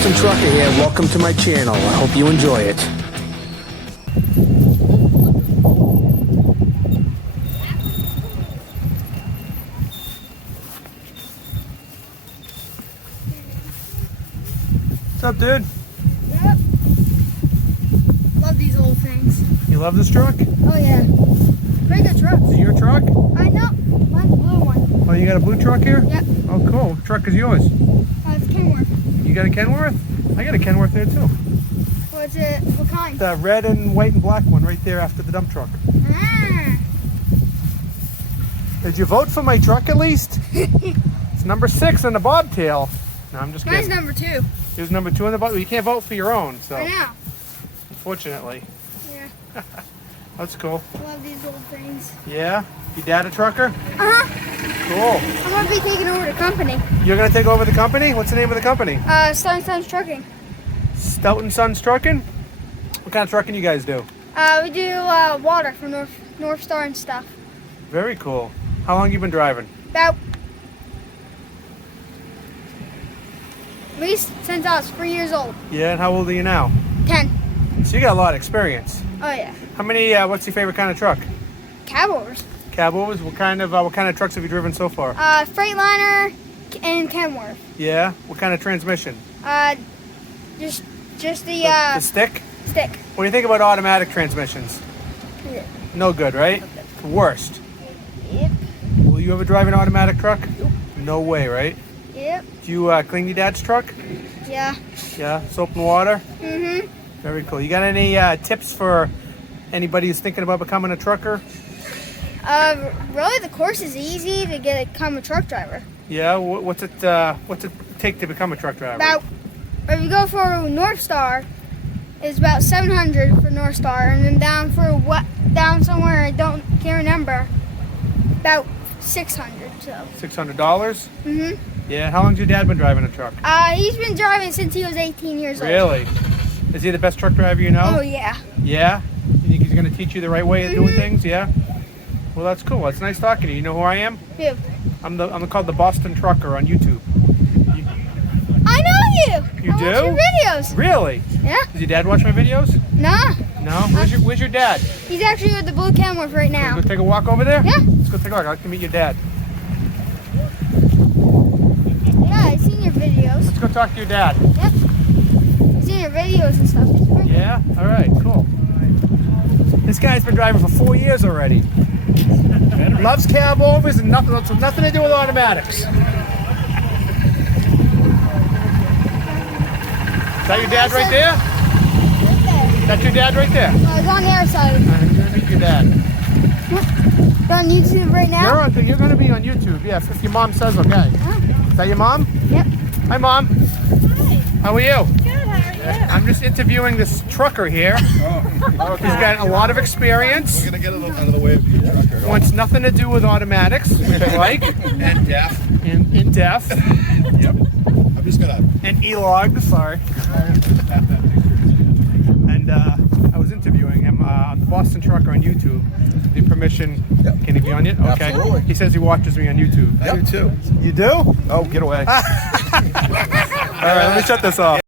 Boston Trucker here. Welcome to my channel. I hope you enjoy it. What's up, dude? Yep. Love these old things. You love this truck? Oh yeah. Pretty good truck. Is it your truck? I know. Mine's a blue one. Oh, you got a blue truck here? Yep. Oh, cool. What truck is yours? It's Kenworth. You got a Kenworth? I got a Kenworth there too. What's it? What kind? The red and white and black one right there after the dump truck. Ah. Did you vote for my truck at least? It's number 6 on the bobtail. No, I'm just Mine's kidding. number 2. Here's number 2 on the bottom. You can't vote for your own, so I know. unfortunately. Yeah. That's cool. Love these old things. Yeah? Your dad a trucker? Uh-huh. Cool. I'm gonna be taking over the company. You're gonna take over the company? What's the name of the company? Sons Trucking. Stout and Sons Trucking? What kind of trucking you guys do? We do water for North Star and stuff. Very cool. How long you been driving? About at least since I was 3 years old. Yeah, and how old are you now? 10. So you got a lot of experience. Oh yeah. How many, what's your favorite kind of truck? Cabovers. Cabovers? What kind of trucks have you driven so far? Freightliner and Kenworth. Yeah? What kind of transmission? Just the The stick? stick. What do you think about automatic transmissions? Yeah. No good, right? Worst. Yep. Will you ever drive an automatic truck? Nope. No way, right? Yep. Do you clean your dad's truck? Yeah. Yeah? Soap and water? Mhm. Very cool. You got any tips for anybody who's thinking about becoming a trucker? Really, the course is easy to become a truck driver. Yeah? What's it take to become a truck driver? About if you go for North Star, it's about 700 for North Star, and then down somewhere I can't remember, about 600. So. $600? Mhm. Yeah. How long's your dad been driving a truck? He's been driving since he was 18 years old. Really? Is he the best truck driver you know? Oh yeah. Yeah? You think he's going to teach you the right way of doing things? Yeah? Well, that's cool. It's nice talking to you. You know who I am? Who? I'm called the Boston Trucker on YouTube. I know you. You I do? watch your videos. Really? Yeah. Does your dad watch my videos? Nah. No? Where's your dad? He's actually with the blue Kenworth right now. Go take a walk over there? Yeah. Let's go take a walk. I'd like to meet your dad. Yeah, I've seen your videos. Let's go talk to your dad. Yep. I've seen your videos and stuff. It's pretty Yeah? All right, cool. This guy's been driving for 4 years already. Loves cabovers and nothing to do with automatics. Is that your dad right there? right there. That's your dad right there? It's on the other side. I'm gonna meet your dad. You're on YouTube right now? You're gonna be on YouTube, yeah, if your mom says okay. Huh? Is that your mom? Yep. Hi, Mom. Hi. How are you? Good, how are you? I'm just interviewing this trucker here. Okay. He's got a lot of experience. We're gonna get out of the way of the trucker. Wants nothing to do with automatics, which I like. And deaf. And in depth. Yep. I'm just gonna. And E-log, sorry. And I was interviewing him on the Boston Trucker on YouTube. The permission, Yep. can he be on it? Okay. Absolutely. He says he watches me on YouTube. I do too. You do? Oh, get away. All right, let me shut this off.